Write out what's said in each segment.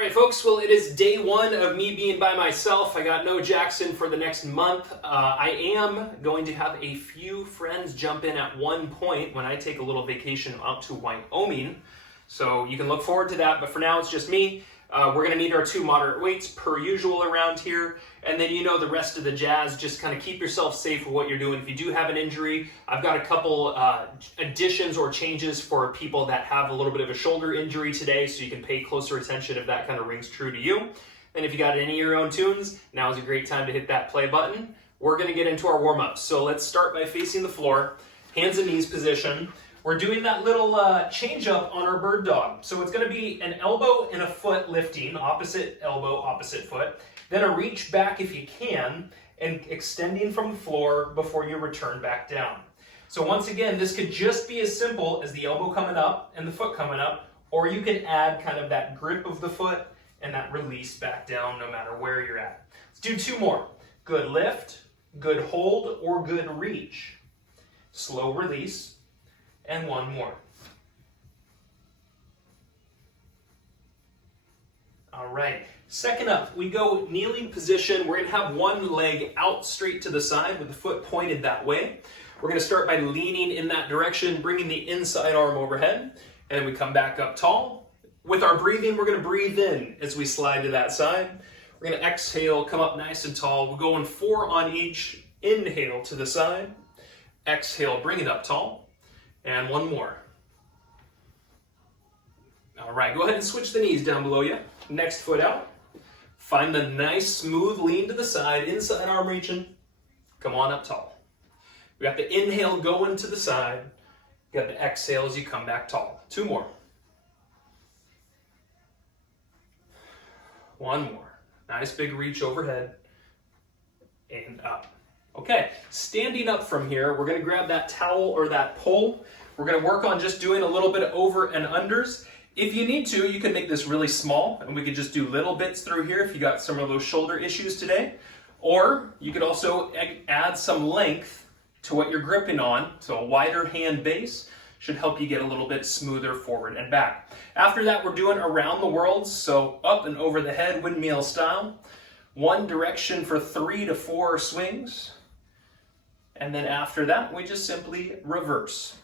Alright folks, well it is day one of me being by myself. I got no Jackson for the next month. I am going to have a few friends jump in at one point when I take a little vacation out to Wyoming. So you can look forward to that, but for now it's just me. We're going to need our 2 moderate weights per usual around here. And then you know the rest of the jazz, just kind of keep yourself safe with what you're doing. If you do have an injury, I've got a couple additions or changes for people that have a little bit of a shoulder injury today, so you can pay closer attention if that kind of rings true to you. And if you got any of your own tunes, now is a great time to hit that play button. We're going to get into our warm-ups. So let's start by facing the floor, hands and knees position. We're doing that little change up on our bird dog. So it's going to be an elbow and a foot lifting, opposite elbow, opposite foot. Then a reach back if you can, and extending from the floor before you return back down. So once again, this could just be as simple as the elbow coming up and the foot coming up, or you can add kind of that grip of the foot and that release back down no matter where you're at. Let's do 2 more. Good lift, good hold, or good reach. Slow release. And 1 more. All right, second up, we go kneeling position. We're gonna have one leg out straight to the side with the foot pointed that way. We're gonna start by leaning in that direction, bringing the inside arm overhead, and then we come back up tall. With our breathing, we're gonna breathe in as we slide to that side. We're gonna exhale, come up nice and tall. We're going 4 on each. Inhale to the side. Exhale, bring it up tall. And 1 more. All right, go ahead and switch the knees down below you. Next foot out. Find the nice smooth lean to the side, inside arm reaching. Come on up tall. We got the inhale going to the side. You got the exhale as you come back tall. 2 more. 1 more. Nice big reach overhead. And up. Okay, standing up from here, we're gonna grab that towel or that pole. We're gonna work on just doing a little bit of over and unders. If you need to, you can make this really small and we could just do little bits through here if you got some of those shoulder issues today. Or you could also add some length to what you're gripping on. So a wider hand base should help you get a little bit smoother forward and back. After that, we're doing around the world. So up and over the head, windmill style. One direction for 3 to 4 swings. And then after that, we just simply reverse.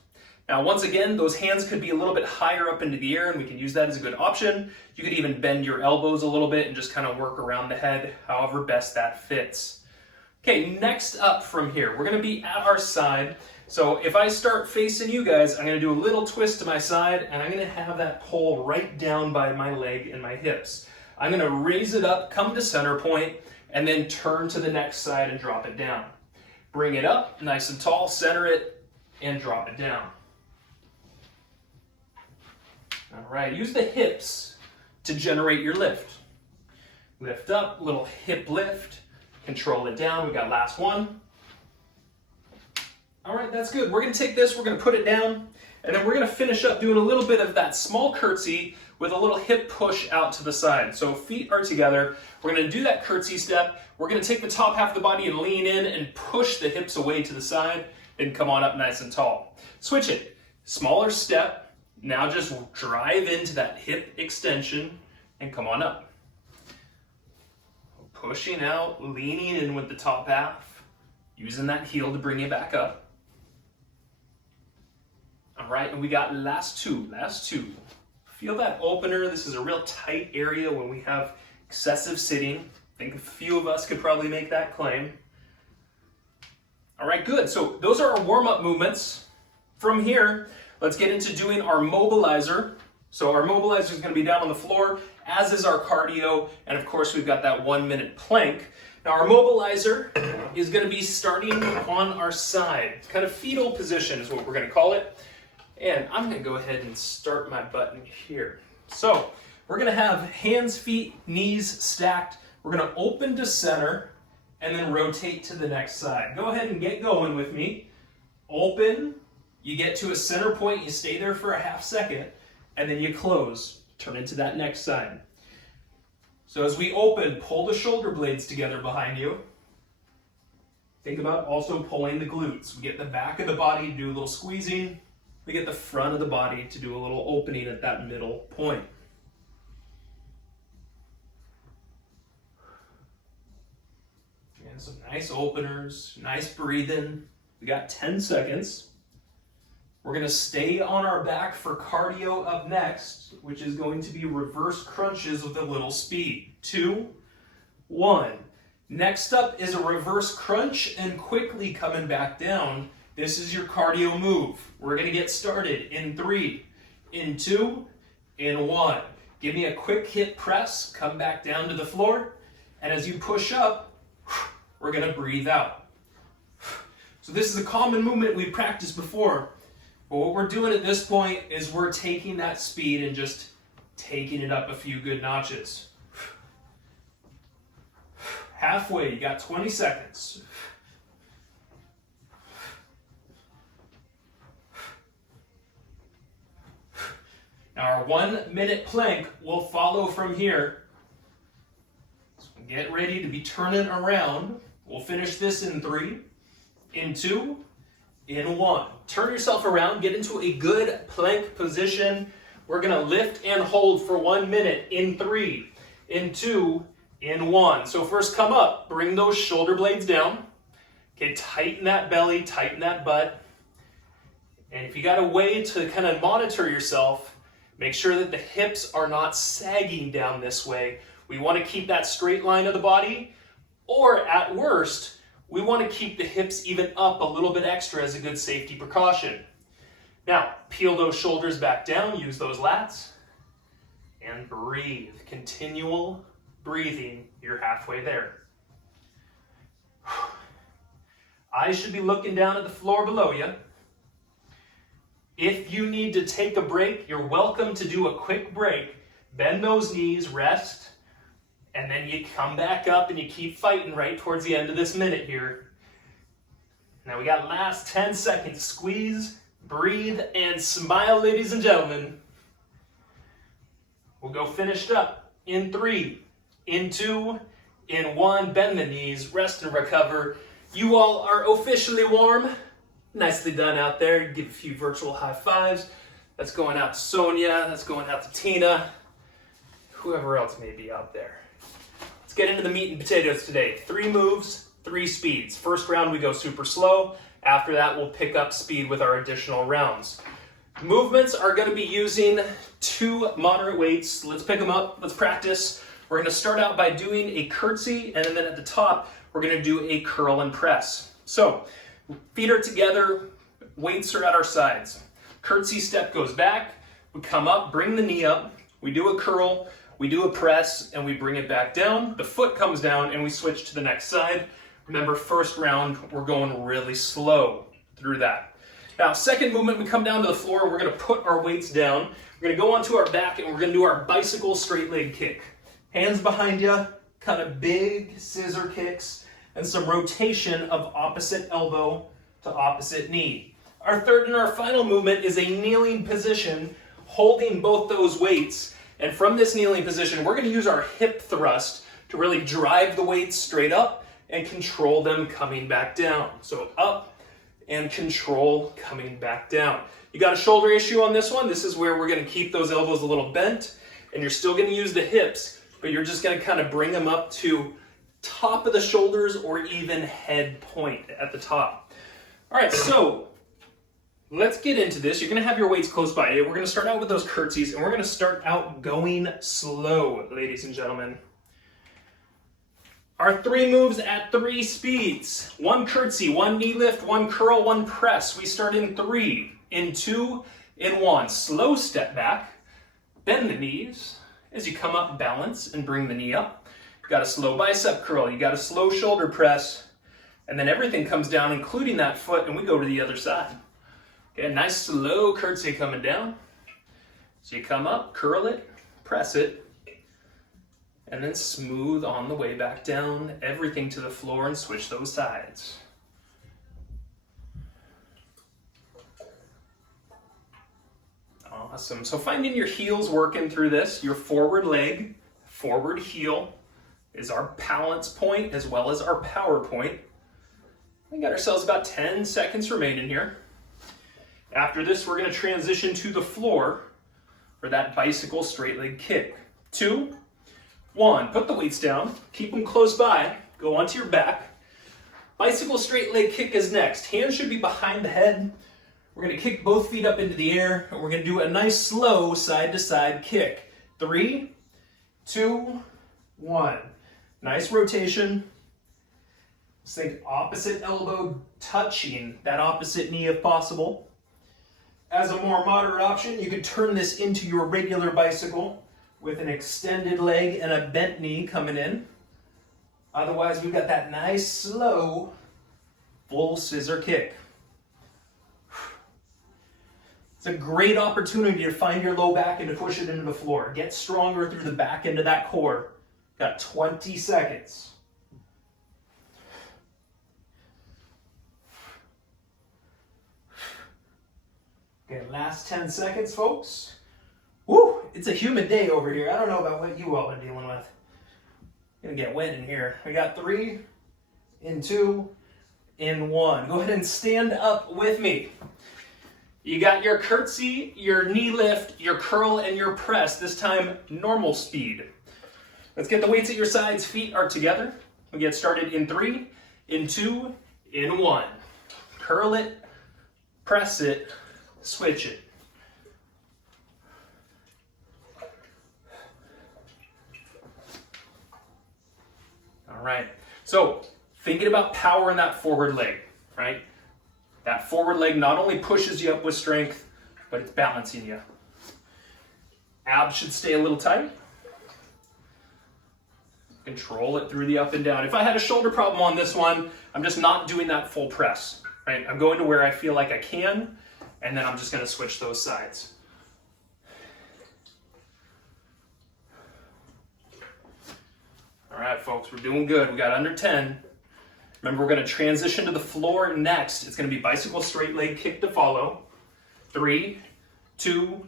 Now, once again, those hands could be a little bit higher up into the air, and we can use that as a good option. You could even bend your elbows a little bit and just kind of work around the head, however best that fits. Okay, next up from here, we're gonna be at our side. So if I start facing you guys, I'm gonna do a little twist to my side, and I'm gonna have that pole right down by my leg and my hips. I'm gonna raise it up, come to center point, and then turn to the next side and drop it down. Bring it up, nice and tall, center it, and drop it down. All right, use the hips to generate your lift. Lift up, little hip lift, control it down. We got last one. All right, that's good. We're gonna take this, we're gonna put it down, and then we're gonna finish up doing a little bit of that small curtsy with a little hip push out to the side. So feet are together. We're gonna do that curtsy step. We're gonna take the top half of the body and lean in and push the hips away to the side and come on up nice and tall. Switch it. Smaller step. Now just drive into that hip extension and come on up. Pushing out, leaning in with the top half, using that heel to bring you back up. All right, and we got last two. Feel that opener. This is a real tight area when we have excessive sitting. I think a few of us could probably make that claim. All right, good. So those are our warm-up movements. From here, let's get into doing our mobilizer. So our mobilizer is going to be down on the floor, as is our cardio. And of course, we've got that 1-minute plank. Now our mobilizer is going to be starting on our side. Kind of fetal position is what we're going to call it. And I'm going to go ahead and start my button here. So we're going to have hands, feet, knees stacked. We're going to open to center and then rotate to the next side. Go ahead and get going with me. Open, you get to a center point, you stay there for a half second, and then you close. Turn into that next side. So as we open, pull the shoulder blades together behind you. Think about also pulling the glutes. We get the back of the body to do a little squeezing. We get the front of the body to do a little opening at that middle point. And some nice openers, nice breathing. We got 10 seconds. We're gonna stay on our back for cardio up next, which is going to be reverse crunches with a little speed. 2, 1. Next up is a reverse crunch and quickly coming back down. This is your cardio move. We're gonna get started in 3, in 2, in 1. Give me a quick hip press, come back down to the floor, and as you push up, we're gonna breathe out. So this is a common movement we've practiced before, but what we're doing at this point is we're taking that speed and just taking it up a few good notches. Halfway, you got 20 seconds. Now our 1 minute plank will follow from here. So get ready to be turning around. We'll finish this in 3, in 2, in 1. Turn yourself around, get into a good plank position. We're gonna lift and hold for 1 minute in 3, in 2, in 1. So first come up, bring those shoulder blades down. Okay, tighten that belly, tighten that butt. And if you got a way to kind of monitor yourself, make sure that the hips are not sagging down this way. We want to keep that straight line of the body, or at worst, we want to keep the hips even up a little bit extra as a good safety precaution. Now, peel those shoulders back down, use those lats, and breathe. Continual breathing, you're halfway there. Eyes should be looking down at the floor below you. If you need to take a break, you're welcome to do a quick break. Bend those knees, rest, and then you come back up and you keep fighting right towards the end of this minute here. Now we got last 10 seconds. Squeeze, breathe, and smile, ladies and gentlemen. We'll go finished up in 3, in 2, in 1. Bend the knees, rest and recover. You all are officially warm. Nicely done out there. Give a few virtual high fives. That's going out to Sonia. That's going out to Tina. Whoever else may be out there. Let's get into the meat and potatoes today. 3 moves, 3 speeds. First round we go super slow. After that we'll pick up speed with our additional rounds. Movements are going to be using 2 moderate weights. Let's pick them up. Let's practice. We're going to start out by doing a curtsy, and then at the top we're going to do a curl and press. So feet are together, weights are at our sides. Curtsy step goes back, we come up, bring the knee up, we do a curl, we do a press, and we bring it back down. The foot comes down and we switch to the next side. Remember, first round, we're going really slow through that. Now, second movement, we come down to the floor, we're gonna put our weights down, we're gonna go onto our back, and we're gonna do our bicycle straight leg kick. Hands behind you, kind of big scissor kicks, and some rotation of opposite elbow to opposite knee. Our third and our final movement is a kneeling position, holding both those weights. And from this kneeling position, we're gonna use our hip thrust to really drive the weights straight up and control them coming back down. So up and control coming back down. You got a shoulder issue on this one? This is where we're gonna keep those elbows a little bent, and you're still gonna use the hips, but you're just gonna kind of bring them up to top of the shoulders or even head point at the top. All right, so let's get into this. You're gonna have your weights close by you. We're gonna start out with those curtsies, and we're gonna start out going slow, ladies and gentlemen. Our 3 moves at 3 speeds. 1 curtsy, 1 knee lift, 1 curl, 1 press. We start in 3, in 2, in 1. Slow step back, bend the knees. As you come up, balance and bring the knee up. You got a slow bicep curl, you got a slow shoulder press, and then everything comes down, including that foot, and we go to the other side. Okay, a nice slow curtsy coming down. So you come up, curl it, press it, and then smooth on the way back down, everything to the floor, and switch those sides. Awesome. So finding your heels working through this, your forward leg, forward heel is our balance point as well as our power point. We got ourselves about 10 seconds remaining here. After this, we're going to transition to the floor for that bicycle straight leg kick. 2, 1, put the weights down, keep them close by, go onto your back, Bicycle straight leg kick is next. Hands should be behind the head. We're gonna kick both feet up into the air, and we're gonna do a nice slow side to side kick. 3, 2, 1. Nice rotation. Let's think opposite elbow touching that opposite knee if possible. As a more moderate option, you could turn this into your regular bicycle with an extended leg and a bent knee coming in. Otherwise, we've got that nice, slow, full scissor kick. It's a great opportunity to find your low back and to push it into the floor. Get stronger through the back end of that core. Got 20 seconds. Okay, last 10 seconds, folks. Woo, it's a humid day over here. I don't know about what you all are dealing with. Gonna get wet in here. We got 3, in 2, in 1. Go ahead and stand up with me. You got your curtsy, your knee lift, your curl, and your press. This time, normal speed. Let's get the weights at your sides. Feet are together. We get started in 3, in 2, in 1. Curl it, press it, switch it. All right, so thinking about power in that forward leg, right? That forward leg not only pushes you up with strength, but it's balancing you. Abs should stay a little tight. Control it through the up and down. If I had a shoulder problem on this one, I'm just not doing that full press, right? I'm going to where I feel like I can, and then I'm just gonna switch those sides. All right, folks, we're doing good. We got under 10. Remember, we're gonna transition to the floor next. It's gonna be bicycle straight leg kick to follow. 3, 2,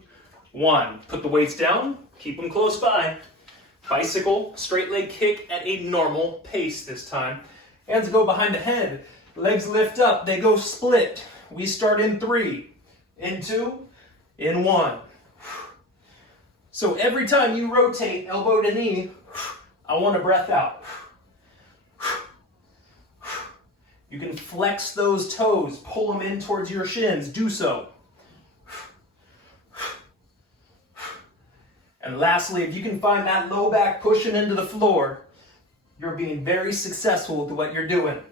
1. Put the weights down, keep them close by. Bicycle straight leg kick at a normal pace this time. Hands go behind the head, legs lift up, they go split. We start in 3, in 2, in 1. So every time you rotate elbow to knee, I want a breath out. You can flex those toes, pull them in towards your shins, do so. And lastly, if you can find that low back pushing into the floor, you're being very successful with what you're doing.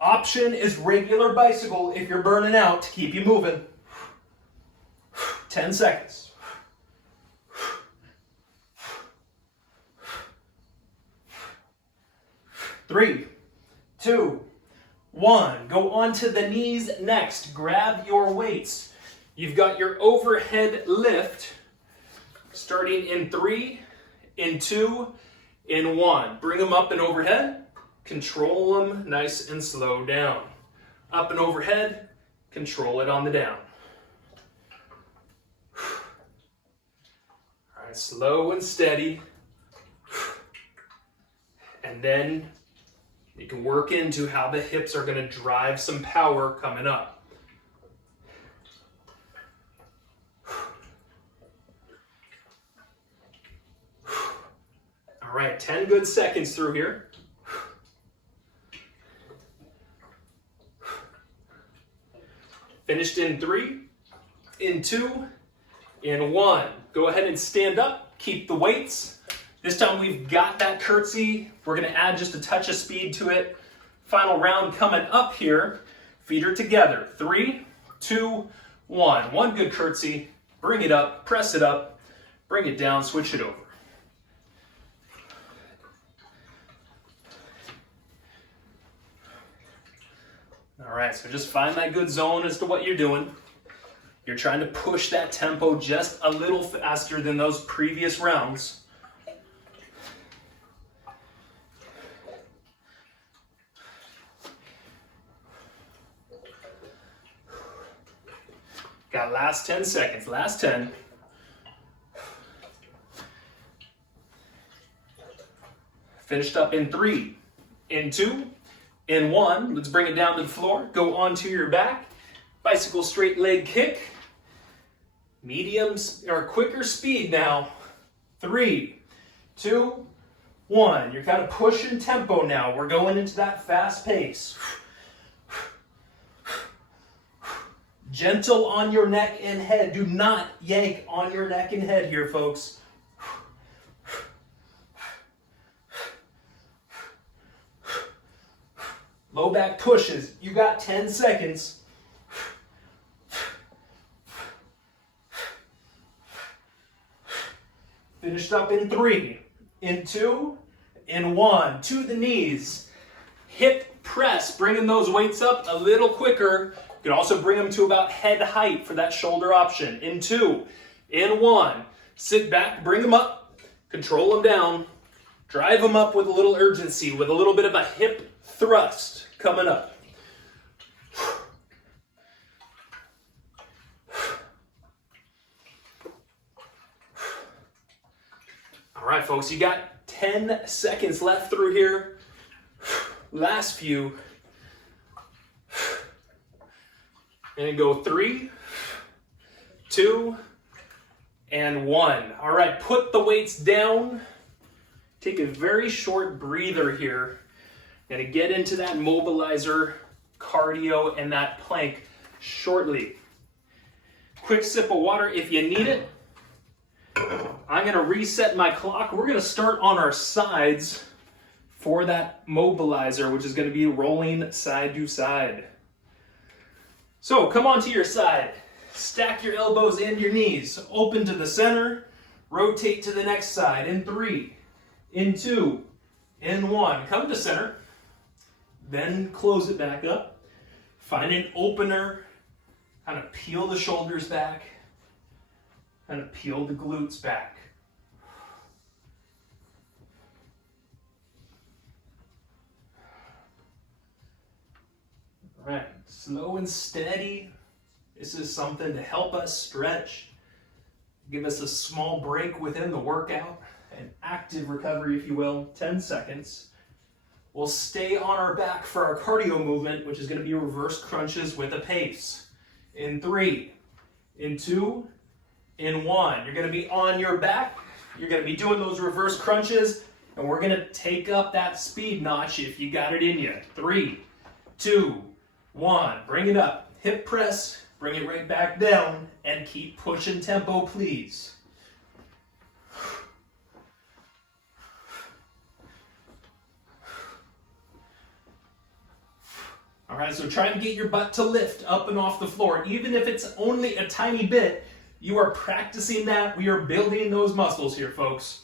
Option is regular bicycle if you're burning out to keep you moving. 10 seconds. 3, 2, 1. Go onto the knees next. Grab your weights. You've got your overhead lift starting in 3, in 2, in 1. Bring them up and overhead. Control them nice and slow down. Up and overhead. Control it on the down. All right, slow and steady. And then you can work into how the hips are going to drive some power coming up. All right, 10 good seconds through here. Finished in 3, in 2, in 1. Go ahead and stand up, keep the weights. This time we've got that curtsy. We're gonna add just a touch of speed to it. Final round coming up here. Feet are together. 3, 2, 1. One good curtsy. Bring it up, press it up, bring it down, switch it over. All right, so just find that good zone as to what you're doing. You're trying to push that tempo just a little faster than those previous rounds. Got last 10 seconds, last 10. Finished up in 3, in 2, in 1. Let's bring it down to the floor. Go onto your back. Bicycle straight leg kick. Medium or quicker speed now. 3, 2, 1. You're kind of pushing tempo now. We're going into that fast pace. Gentle on your neck and head. Do not yank on your neck and head here, folks. Low back pushes. You got 10 seconds. Finished up in 3, in 2, in 1. To the knees. Hip press, bringing those weights up a little quicker. You can also bring them to about head height for that shoulder option. In 2, in 1. Sit back, bring them up, control them down, drive them up with a little urgency, with a little bit of a hip thrust coming up. All right, folks, you got 10 seconds left through here. Last few. And go 3, 2, and 1. All right, put the weights down. Take a very short breather here. Gonna get into that mobilizer, cardio, and that plank shortly. Quick sip of water if you need it. I'm gonna reset my clock. We're gonna start on our sides for that mobilizer, which is gonna be rolling side to side. So come on to your side. Stack your elbows and your knees. Open to the center. Rotate to the next side. In 3, in 2, in 1. Come to center. Then close it back up. Find an opener. Kind of peel the shoulders back. Kind of peel the glutes back. All right, slow and steady. This is something to help us stretch, give us a small break within the workout, an active recovery, if you will, 10 seconds. We'll stay on our back for our cardio movement, which is going to be reverse crunches with a pace. In 3, in 2, in 1. You're going to be on your back. You're going to be doing those reverse crunches, and we're going to take up that speed notch if you got it in you. 3, 2, 1. Bring it up. Hip press. Bring it right back down, and keep pushing tempo, please. All right, so try to get your butt to lift up and off the floor. Even if it's only a tiny bit, you are practicing that. We are building those muscles here, folks.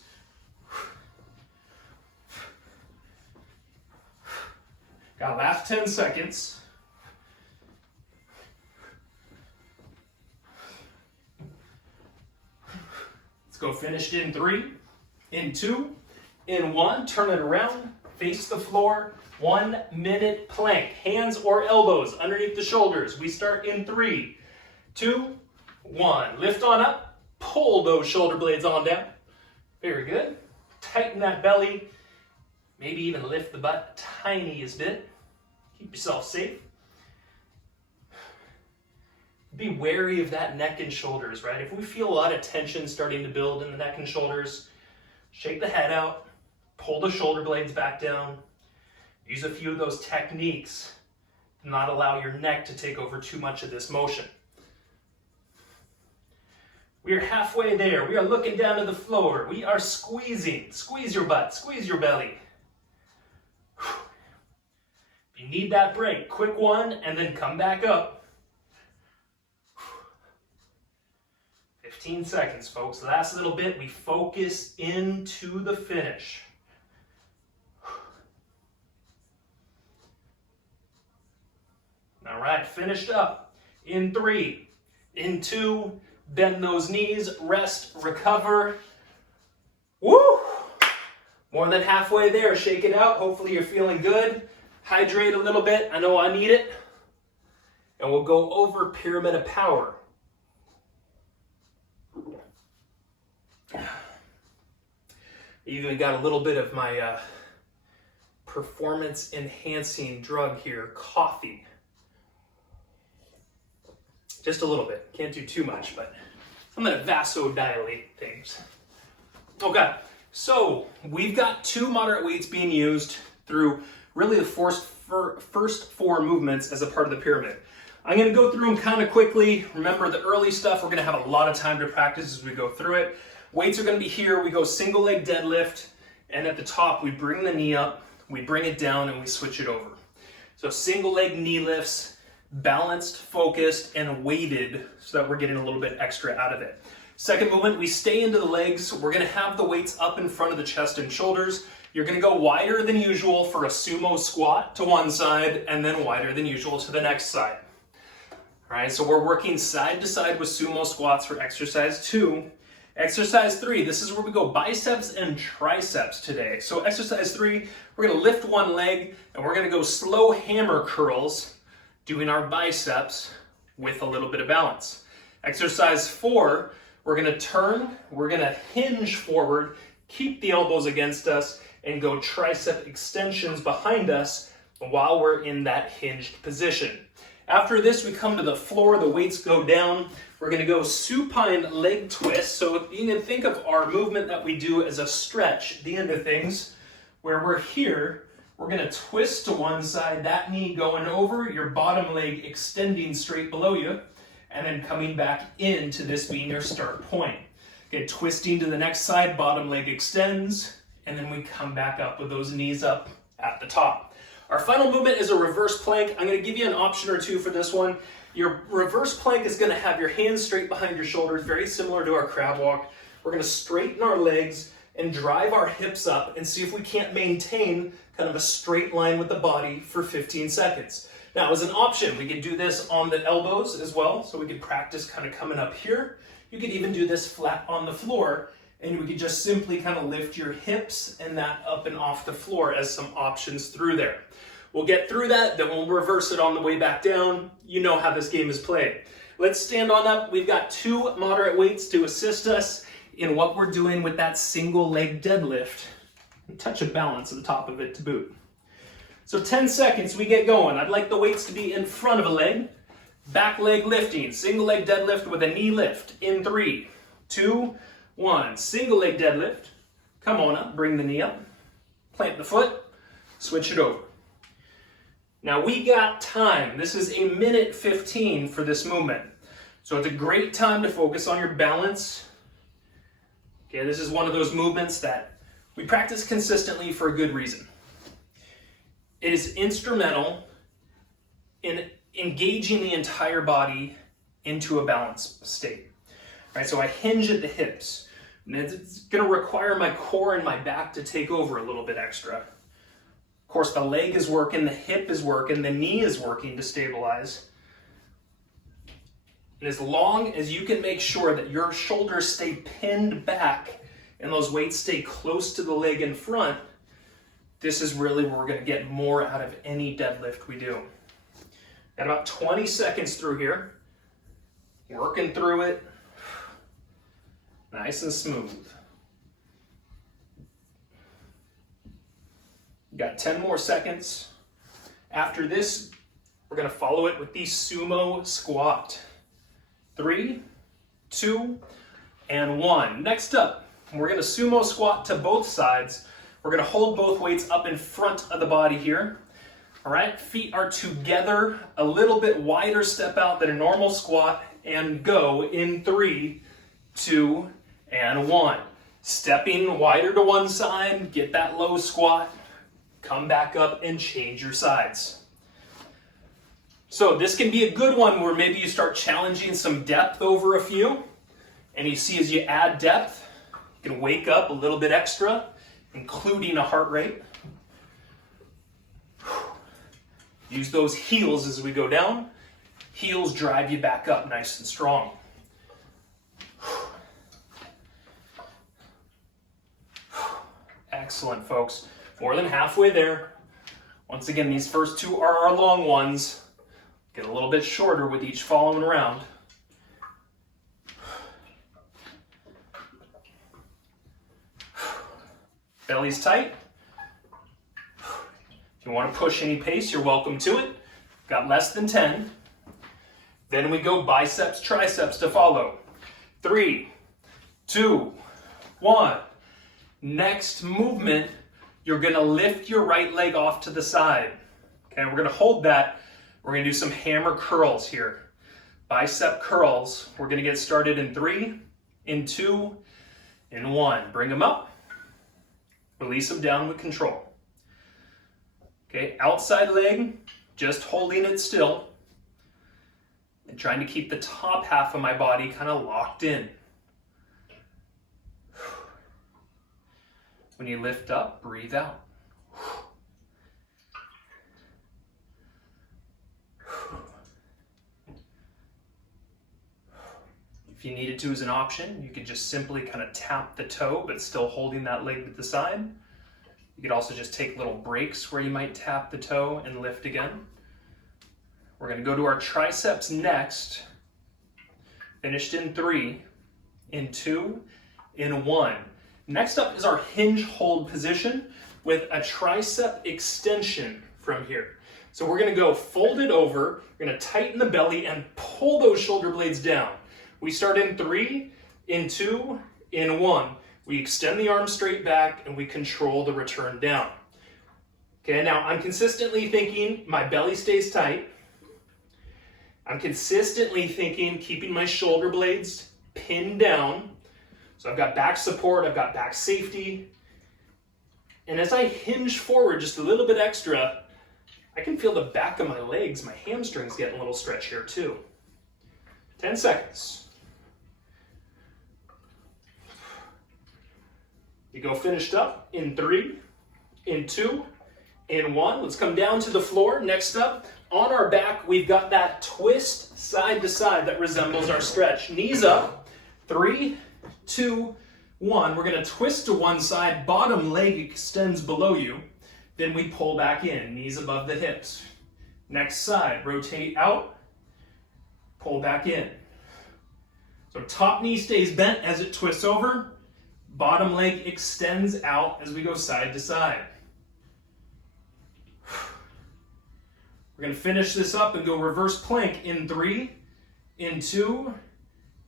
Got last 10 seconds. Let's go finished in 3, in 2, in 1. Turn it around, face the floor. 1 minute plank, hands or elbows underneath the shoulders. We start in 3, 2, 1. Lift on up, pull those shoulder blades on down. Very good. Tighten that belly. Maybe even lift the butt tiniest bit. Keep yourself safe. Be wary of that neck and shoulders, right? If we feel a lot of tension starting to build in the neck and shoulders, shake the head out, pull the shoulder blades back down. Use a few of those techniques to not allow your neck to take over too much of this motion. We are halfway there. We are looking down to the floor. We are squeezing. Squeeze your butt. Squeeze your belly. If you need that break, quick one, and then come back up. 15 seconds, folks. Last little bit, we focus into the finish. All right, finished up. In 3, in 2, bend those knees, rest, recover. Woo! More than halfway there, shake it out. Hopefully you're feeling good. Hydrate a little bit, I know I need it. And we'll go over Pyramid of Power. Even got a little bit of my performance enhancing drug here, coffee. Just a little bit, can't do too much, but I'm gonna vasodilate things. Okay, So we've got 2 moderate weights being used through really the first 4 movements as a part of the pyramid. I'm going to go through them kind of quickly. Remember, the early stuff, we're going to have a lot of time to practice as we go through it. Weights are going to be here. We go single leg deadlift, and at the top we bring the knee up, we bring it down, and we switch it over. So single leg knee lifts, balanced, focused, and weighted so that we're getting a little bit extra out of it. Second movement, we stay into the legs. We're going to have the weights up in front of the chest and shoulders. You're going to go wider than usual for a sumo squat to one side and then wider than usual to the next side. All right, so we're working side to side with sumo squats for exercise 2. Exercise 3, this is where we go biceps and triceps today. So exercise 3, we're going to lift one leg and we're going to go slow hammer curls doing our biceps with a little bit of balance. Exercise 4, we're going to turn, we're going to hinge forward, keep the elbows against us, and go tricep extensions behind us while we're in that hinged position. After this, we come to the floor, the weights go down. We're going to go supine leg twist. So you can think of our movement that we do as a stretch at the end of things, where we're here, we're going to twist to one side, that knee going over, your bottom leg extending straight below you, and then coming back into this being your start point. Okay, twisting to the next side, bottom leg extends, and then we come back up with those knees up at the top. Our final movement is a reverse plank. I'm going to give you an option or 2 for this one. Your reverse plank is going to have your hands straight behind your shoulders, very similar to our crab walk. We're going to straighten our legs and drive our hips up and see if we can't maintain kind of a straight line with the body for 15 seconds. Now, as an option, we could do this on the elbows as well, so we could practice kind of coming up here. You could even do this flat on the floor, and we could just simply kind of lift your hips and that up and off the floor as some options through there. We'll get through that, then we'll reverse it on the way back down. You know how this game is played. Let's stand on up. We've got 2 moderate weights to assist us in what we're doing with that single leg deadlift. A touch of balance at the top of it to boot. So 10 seconds, we get going. I'd like the weights to be in front of a leg. Back leg lifting, single leg deadlift with a knee lift in 3, 2, 1. Single leg deadlift. Come on up, bring the knee up. Plant the foot, switch it over. Now we got time. This is 1 minute 15 for this movement. So it's a great time to focus on your balance. Okay, this is one of those movements that we practice consistently for a good reason. It is instrumental in engaging the entire body into a balanced state. Right, so I hinge at the hips. And it's going to require my core and my back to take over a little bit extra. Of course, the leg is working, the hip is working, the knee is working to stabilize. And as long as you can make sure that your shoulders stay pinned back and those weights stay close to the leg in front, this is really where we're going to get more out of any deadlift we do. Got about 20 seconds through here. Working through it. Nice and smooth. Got 10 more seconds. After this, we're going to follow it with the sumo squat. 3, 2, and 1. Next up, we're going to sumo squat to both sides. We're going to hold both weights up in front of the body here. All right, feet are together, a little bit wider step out than a normal squat, and go in 3, 2, and 1. Stepping wider to one side, get that low squat, come back up and change your sides. So this can be a good one where maybe you start challenging some depth over a few, and you see as you add depth, you can wake up a little bit extra, including a heart rate. Use those heels as we go down. Heels drive you back up nice and strong. Excellent, folks. More than halfway there. Once again, these first 2 are our long ones. Get a little bit shorter with each following round. Belly's tight. If you want to push any pace, you're welcome to it. Got less than 10. Then we go biceps, triceps to follow. 3, 2, 1. Next movement, you're gonna lift your right leg off to the side. Okay, we're gonna hold that. We're gonna do some hammer curls here. Bicep curls. We're gonna get started in 3, in 2, in 1. Bring them up. Release them down with control. Okay, outside leg, just holding it still. And trying to keep the top half of my body kind of locked in. When you lift up, breathe out. If you needed to as an option, you could just simply kind of tap the toe, but still holding that leg to the side. You could also just take little breaks where you might tap the toe and lift again. We're going to go to our triceps next. Finished in 3, in 2, in 1. Next up is our hinge hold position with a tricep extension from here. So we're going to go folded over, we're going to tighten the belly and pull those shoulder blades down. We start in 3, in 2, in 1. We extend the arm straight back and we control the return down. Okay, now I'm consistently thinking my belly stays tight. I'm consistently thinking keeping my shoulder blades pinned down. So I've got back support, I've got back safety. And as I hinge forward just a little bit extra, I can feel the back of my legs, my hamstrings getting a little stretch here too. 10 seconds. You go finished up in 3, in 2, in 1. Let's come down to the floor. Next up, on our back, we've got that twist side to side that resembles our stretch. Knees up, 3, 2, 1. We're going to twist to one side, bottom leg extends below you. Then we pull back in, knees above the hips. Next side, rotate out, pull back in. So top knee stays bent as it twists over. Bottom leg extends out as we go side to side. We're going to finish this up and go reverse plank in 3, in 2,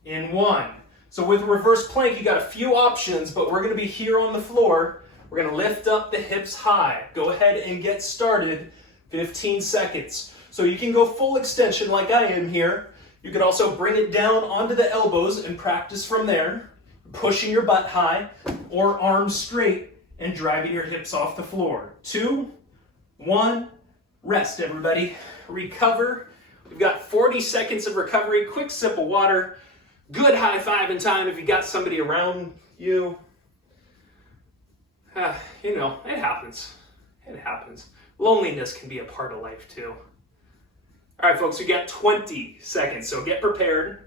in 1. So with reverse plank, you got a few options, but we're going to be here on the floor. We're going to lift up the hips high. Go ahead and get started. 15 seconds. So you can go full extension like I am here. You can also bring it down onto the elbows and practice from there. Pushing your butt high or arms straight and driving your hips off the floor. 2, 1, rest everybody. Recover. We've got 40 seconds of recovery. Quick sip of water. Good high five in time if you got somebody around you. You know, it happens. It happens. Loneliness can be a part of life too. All right, folks, we got 20 seconds, so get prepared.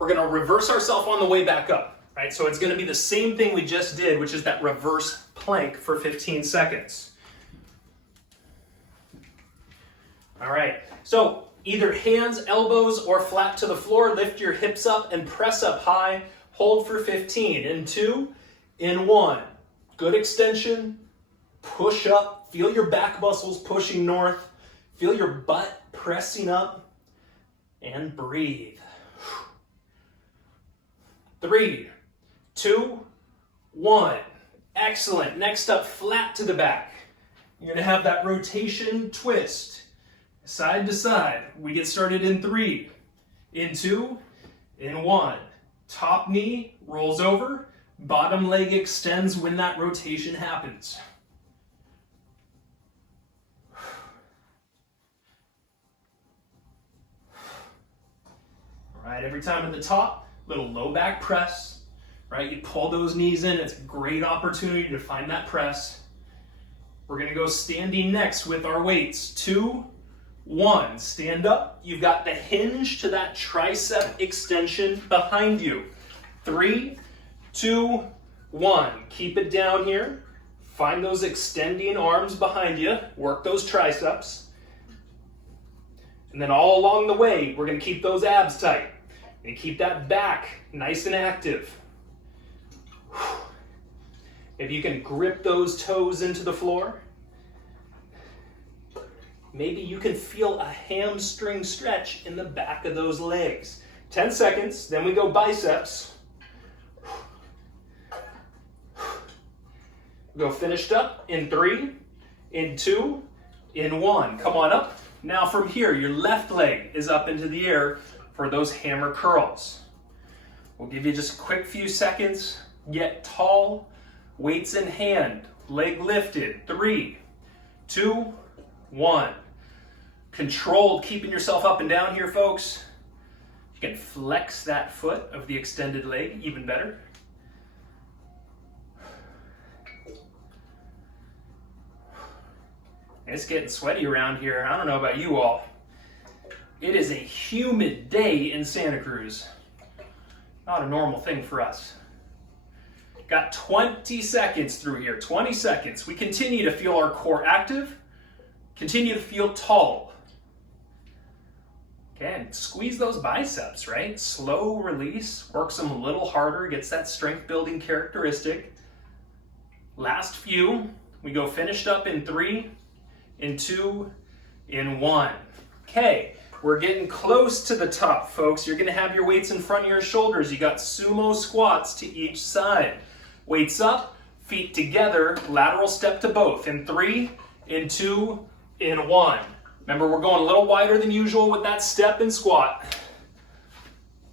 We're going to reverse ourselves on the way back up, right? So it's going to be the same thing we just did, which is that reverse plank for 15 seconds. All right, so either hands, elbows, or flat to the floor, lift your hips up and press up high. Hold for 15. In 2, in 1. Good extension. Push up. Feel your back muscles pushing north. Feel your butt pressing up. And breathe. 3, 2, 1. Excellent. Next up, flat to the back. You're going to have that rotation twist. Side to side. We get started in 3, in 2, in 1. Top knee rolls over. Bottom leg extends when that rotation happens. All right, every time at the top, little low back press, right? You pull those knees in. It's a great opportunity to find that press. We're going to go standing next with our weights. 2, 1. Stand up. You've got the hinge to that tricep extension behind you. 3, 2, 1. Keep it down here. Find those extending arms behind you. Work those triceps. And then all along the way, we're going to keep those abs tight. And keep that back nice and active. If you can grip those toes into the floor, maybe you can feel a hamstring stretch in the back of those legs. 10 seconds, then we go biceps. Go finished up in 3, in 2, in 1. Come on up. Now from here, your left leg is up into the air for those hammer curls. We'll give you just a quick few seconds. Get tall, weights in hand, leg lifted. 3, 2, 1. Controlled, keeping yourself up and down here, folks. You can flex that foot of the extended leg even better. It's getting sweaty around here. I don't know about you all. It is a humid day in Santa Cruz. Not a normal thing for us. Got 20 seconds through here, 20 seconds. We continue to feel our core active, continue to feel tall. Okay, and squeeze those biceps, right? Slow release, works them a little harder, gets that strength building characteristic. Last few, we go finished up in 3, in 2, in 1. Okay, we're getting close to the top, folks. You're gonna have your weights in front of your shoulders. You got sumo squats to each side. Weights up, feet together, lateral step to both. In 3, in 2, in 1. Remember, we're going a little wider than usual with that step and squat.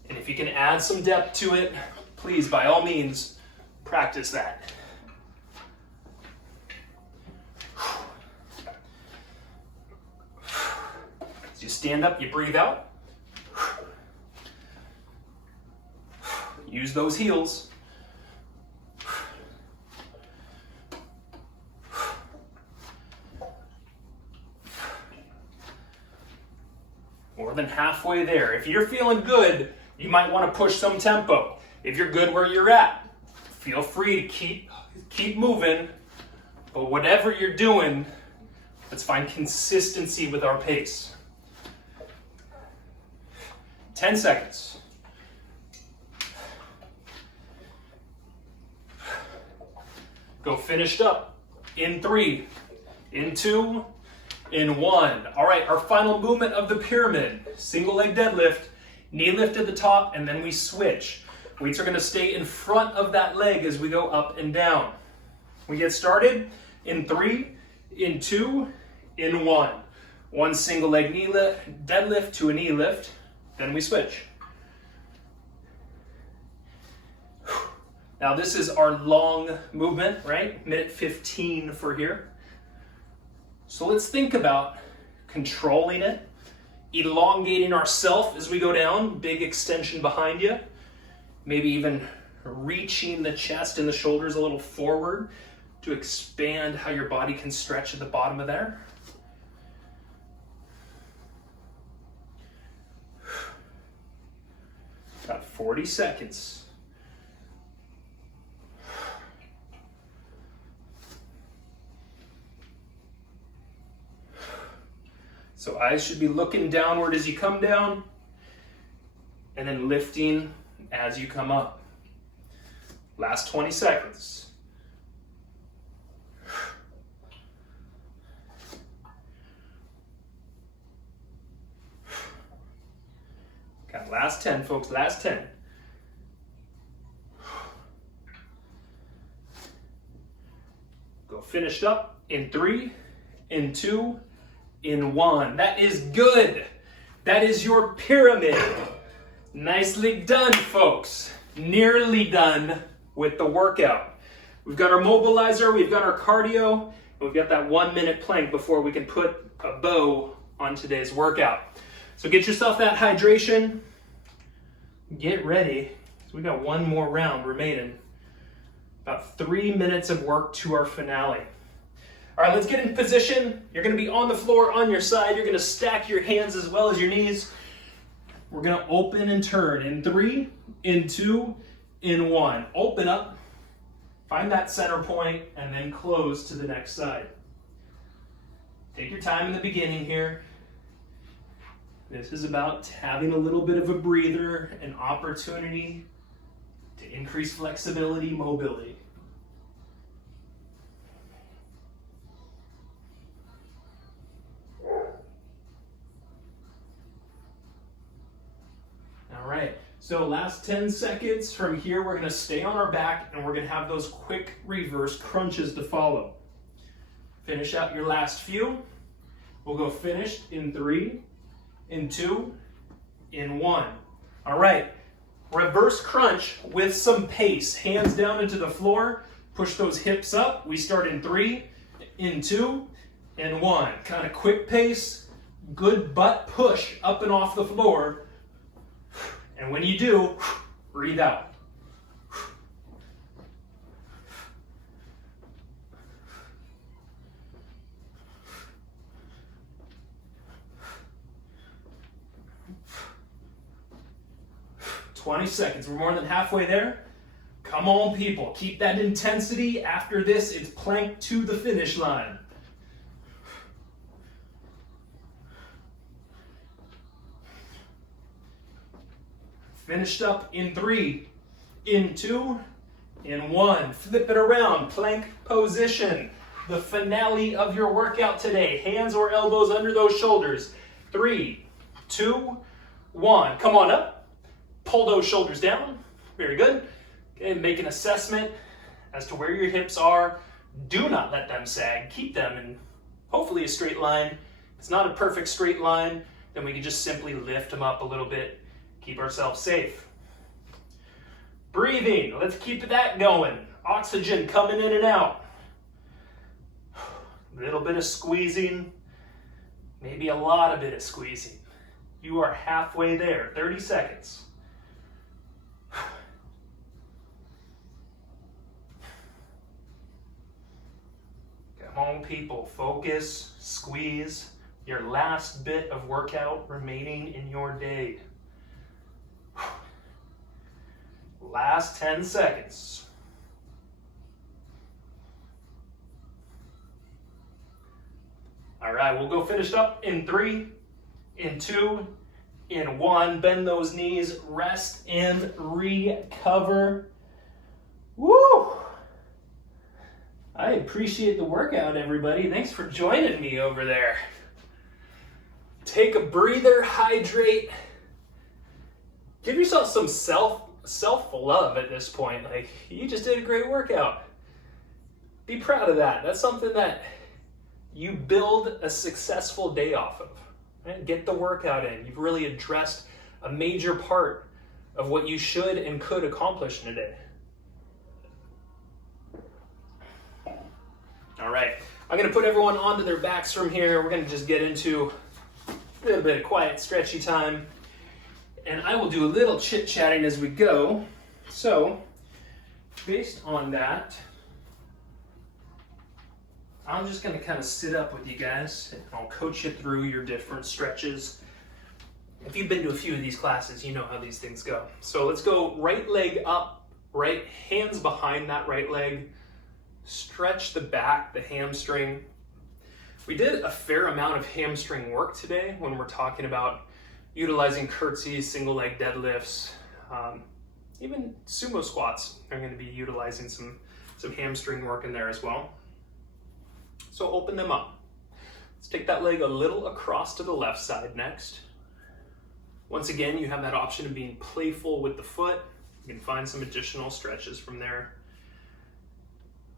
And if you can add some depth to it, please, by all means, practice that. As you stand up, you breathe out. Use those heels. More than halfway there. If you're feeling good, you might want to push some tempo. If you're good where you're at, feel free to keep moving. But whatever you're doing, let's find consistency with our pace. 10 seconds. Go finished up in 3, in 2, in 1. All right, our final movement of the pyramid. Single leg deadlift, knee lift at the top, and then we switch. Weights are gonna stay in front of that leg as we go up and down. We get started in 3, in 2, in 1. One single leg knee lift, deadlift to a knee lift, then we switch. Now this is our long movement, right? Minute 15 for here. So let's think about controlling it, elongating ourselves as we go down, big extension behind you, maybe even reaching the chest and the shoulders a little forward to expand how your body can stretch at the bottom of there. About 40 seconds. So eyes should be looking downward as you come down, and then lifting as you come up. Last 20 seconds. Got last 10, folks, last 10. Go finished up in 3, in 2, in 1. That is good. That is your pyramid. Nicely done, folks. Nearly done with the workout. We've got our mobilizer, we've got our cardio, and we've got that 1-minute plank before we can put a bow on today's workout. So get yourself that hydration. Get ready. So we got one more round remaining. About 3 minutes of work to our finale. All right, let's get in position. You're gonna be on the floor on your side. You're gonna stack your hands as well as your knees. We're gonna open and turn in 3, in 2, in 1. Open up, find that center point, and then close to the next side. Take your time in the beginning here. This is about having a little bit of a breather, an opportunity to increase flexibility, mobility. So last 10 seconds. From here, we're gonna stay on our back and we're gonna have those quick reverse crunches to follow. Finish out your last few. We'll go finished in 3, in 2, in 1. All right, reverse crunch with some pace. Hands down into the floor, push those hips up. We start in 3, in 2, in 1. Kind of quick pace, good butt push up and off the floor. And when you do, breathe out. 20 seconds. We're more than halfway there. Come on, people. Keep that intensity. After this, it's plank to the finish line. Finished up in 3, in 2, in 1. Flip it around. Plank position. The finale of your workout today. Hands or elbows under those shoulders. 3, 2, 1. Come on up. Pull those shoulders down. Very good. Okay, make an assessment as to where your hips are. Do not let them sag. Keep them in hopefully a straight line. If it's not a perfect straight line, then we can just simply lift them up a little bit. Keep ourselves safe. Breathing. Let's keep that going. Oxygen coming in and out. A little bit of squeezing. Maybe a lot of bit of squeezing. You are halfway there. 30 seconds. Come on, people. Focus, squeeze. Your last bit of workout remaining in your day. Last 10 seconds. All right, we'll go finish up in 3, in 2, in 1. Bend those knees, rest and recover. Woo! I appreciate the workout, everybody. Thanks for joining me over there. Take a breather, hydrate. Give yourself some self-love at this point. Like, you just did a great workout. Be proud of that. That's something that you build a successful day off of. Right? Get the workout in. You've really addressed a major part of what you should and could accomplish in a day. All right, I'm gonna put everyone onto their backs from here. We're gonna just get into a little bit of quiet, stretchy time. And I will do a little chit-chatting as we go. So, based on that, I'm just gonna kind of sit up with you guys and I'll coach you through your different stretches. If you've been to a few of these classes, you know how these things go. So let's go right leg up, right hands behind that right leg. Stretch the back, the hamstring. We did a fair amount of hamstring work today when we're talking about utilizing curtsies, single leg deadlifts, even sumo squats are going to be utilizing some hamstring work in there as well. So open them up. Let's take that leg a little across to the left side next. Once again, you have that option of being playful with the foot. You can find some additional stretches from there.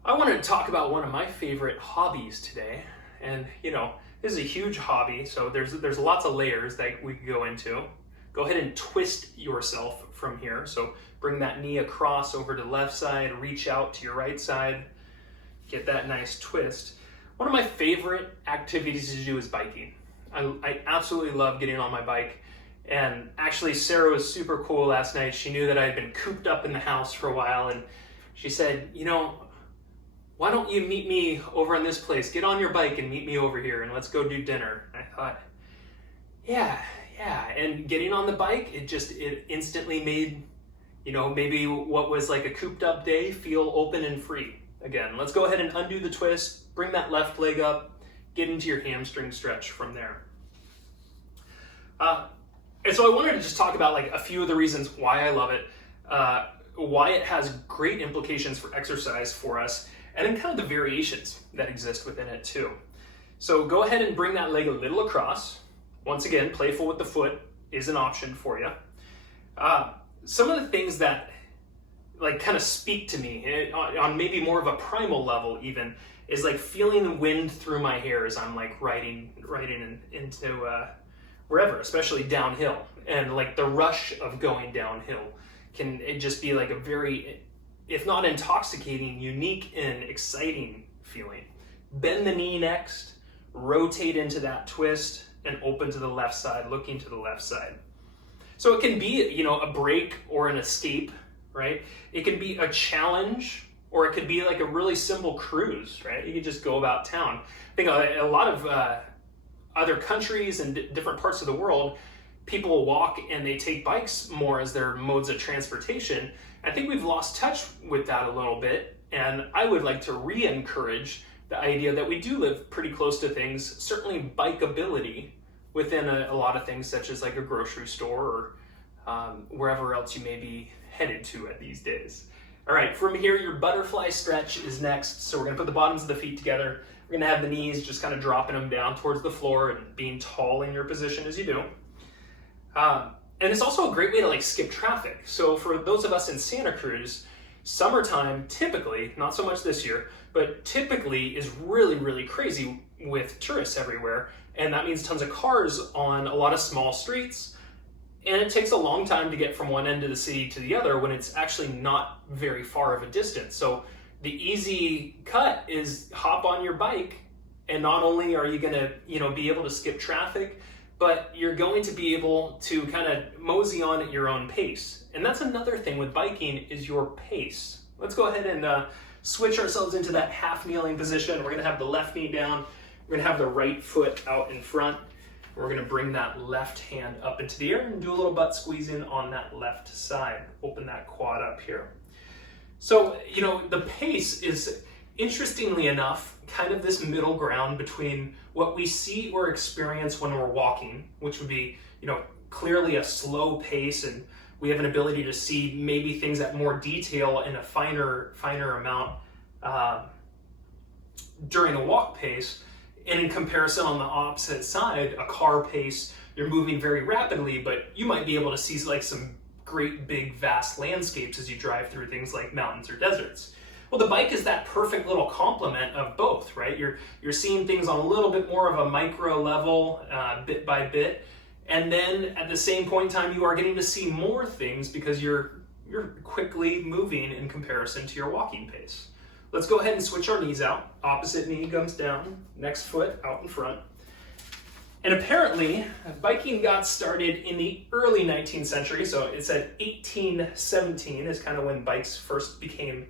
I wanted to talk about one of my favorite hobbies today. And, you know, this is a huge hobby, so there's lots of layers that we could go into. Go ahead and twist yourself from here. So bring that knee across over to the left side, reach out to your right side, get that nice twist. One of my favorite activities to do is biking. I absolutely love getting on my bike. And actually, Sarah was super cool last night. She knew that I had been cooped up in the house for a while, and she said, you know, why don't you meet me over in this place? Get on your bike and meet me over here and let's go do dinner. And I thought, yeah. And getting on the bike, it instantly made, you know, maybe what was like a cooped up day feel open and free again. Let's go ahead and undo the twist, bring that left leg up, get into your hamstring stretch from there. And so I wanted to just talk about like a few of the reasons why I love it, why it has great implications for exercise for us, and then kind of the variations that exist within it too. So go ahead and bring that leg a little across. Once again, playful with the foot is an option for you. some of the things that like kind of speak to me on maybe more of a primal level even is like feeling the wind through my hair as I'm like riding into wherever, especially downhill, and like the rush of going downhill can it just be like a very, if not intoxicating, unique and exciting feeling. Bend the knee next, rotate into that twist, and open to the left side, looking to the left side. So it can be, you know, a break or an escape, right? It can be a challenge, or it could be like a really simple cruise, right? You could just go about town. I think a lot of other countries and different parts of the world, people walk and they take bikes more as their modes of transportation. I think we've lost touch with that a little bit, and I would like to re-encourage the idea that we do live pretty close to things, certainly bikeability within a lot of things, such as like a grocery store or wherever else you may be headed to at these days. All right, from here, your butterfly stretch is next. So we're gonna put the bottoms of the feet together. We're gonna have the knees just kind of dropping them down towards the floor and being tall in your position as you do. And it's also a great way to like skip traffic. So for those of us in Santa Cruz, summertime typically, not so much this year, but typically is really, really crazy with tourists everywhere. And that means tons of cars on a lot of small streets. And it takes a long time to get from one end of the city to the other when it's actually not very far of a distance. So the easy cut is hop on your bike, and not only are you gonna, you know, be able to skip traffic, but you're going to be able to kind of mosey on at your own pace. And that's another thing with biking is your pace. Let's go ahead and switch ourselves into that half kneeling position. We're gonna have the left knee down. We're gonna have the right foot out in front. We're gonna bring that left hand up into the air and do a little butt squeezing on that left side. Open that quad up here. So, you know, the pace is, interestingly enough, kind of this middle ground between what we see or experience when we're walking, which would be, you know, clearly a slow pace, and we have an ability to see maybe things at more detail in a finer amount during a walk pace. And in comparison, on the opposite side, a car pace, you're moving very rapidly, but you might be able to see like some great big vast landscapes as you drive through things like mountains or deserts. Well, the bike is that perfect little complement of both, right? You're seeing things on a little bit more of a micro level, bit by bit, and then at the same point in time, you are getting to see more things because you're quickly moving in comparison to your walking pace. Let's go ahead and switch our knees out. Opposite knee comes down, next foot out in front. And apparently, biking got started in the early 19th century, so it said 1817 is kind of when bikes first became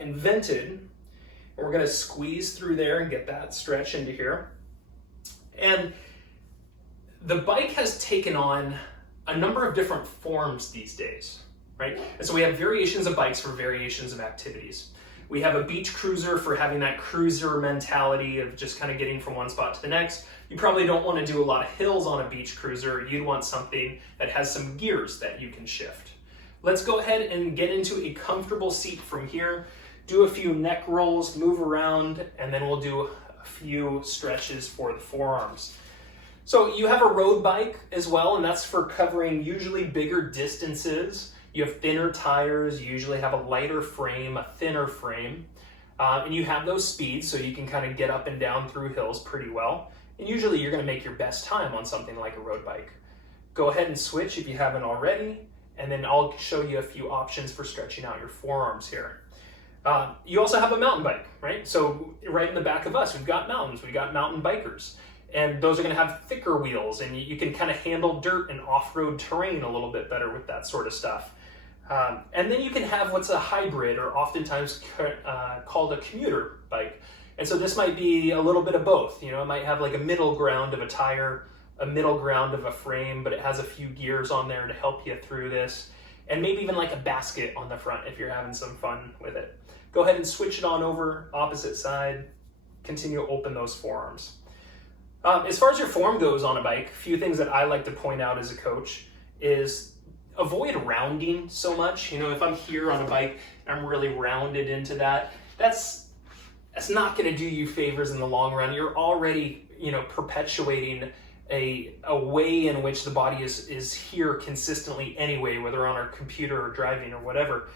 invented. And we're gonna squeeze through there and get that stretch into here. And the bike has taken on a number of different forms these days, right? And so we have variations of bikes for variations of activities. We have a beach cruiser for having that cruiser mentality of just kind of getting from one spot to the next. You probably don't want to do a lot of hills on a beach cruiser. You'd want something that has some gears that you can shift. Let's go ahead and get into a comfortable seat from here. Do a few neck rolls, move around, and then we'll do a few stretches for the forearms. So you have a road bike as well, and that's for covering usually bigger distances. You have thinner tires, you usually have a lighter frame, a thinner frame, and you have those speeds so you can kind of get up and down through hills pretty well. And usually you're gonna make your best time on something like a road bike. Go ahead and switch if you haven't already, and then I'll show you a few options for stretching out your forearms here. You also have a mountain bike, right? So right in the back of us, we've got mountains, we've got mountain bikers. And those are gonna have thicker wheels, and you can kind of handle dirt and off-road terrain a little bit better with that sort of stuff. And then you can have what's a hybrid, or oftentimes called a commuter bike. And so this might be a little bit of both. You know, it might have like a middle ground of a tire, a middle ground of a frame, but it has a few gears on there to help you through this. And maybe even like a basket on the front if you're having some fun with it. Go ahead and switch it on over, opposite side. Continue to open those forearms. As far as your form goes on a bike, a few things that I like to point out as a coach is avoid rounding so much. You know, if I'm here on a bike, I'm really rounded into that. That's not going to do you favors in the long run. You're already, you know, perpetuating a way in which the body is here consistently anyway, whether on our computer or driving or whatever.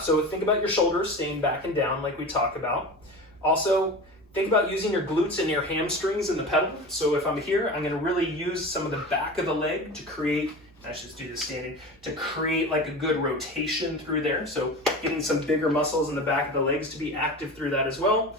So think about your shoulders staying back and down like we talk about. Also, think about using your glutes and your hamstrings in the pedal. So if I'm here, I'm gonna really use some of the back of the leg to create, I should just do this standing, to create like a good rotation through there. So getting some bigger muscles in the back of the legs to be active through that as well.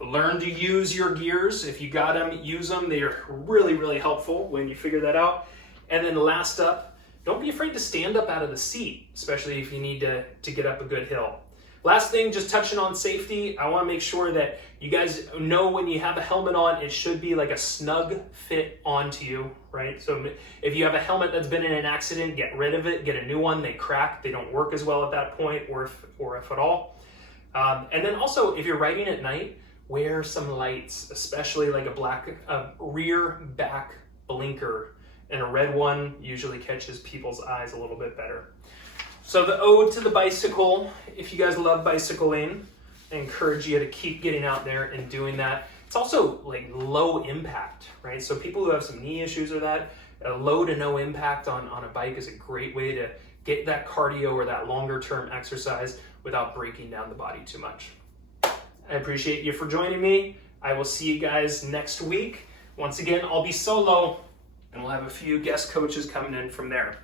Learn to use your gears. If you got them, use them. They are really, really helpful when you figure that out. And then last up, don't be afraid to stand up out of the seat, especially if you need to get up a good hill. Last thing, just touching on safety, I want to make sure that you guys know when you have a helmet on, it should be like a snug fit onto you, right? So if you have a helmet that's been in an accident, get rid of it, get a new one. They crack, they don't work as well at that point, or if at all. And then also, if you're riding at night, wear some lights, especially like a rear back blinker. And a red one usually catches people's eyes a little bit better. So the ode to the bicycle, if you guys love bicycling, I encourage you to keep getting out there and doing that. It's also like low impact, right? So people who have some knee issues or that, low to no impact on a bike is a great way to get that cardio or that longer term exercise without breaking down the body too much. I appreciate you for joining me. I will see you guys next week. Once again, I'll be solo, and we'll have a few guest coaches coming in from there.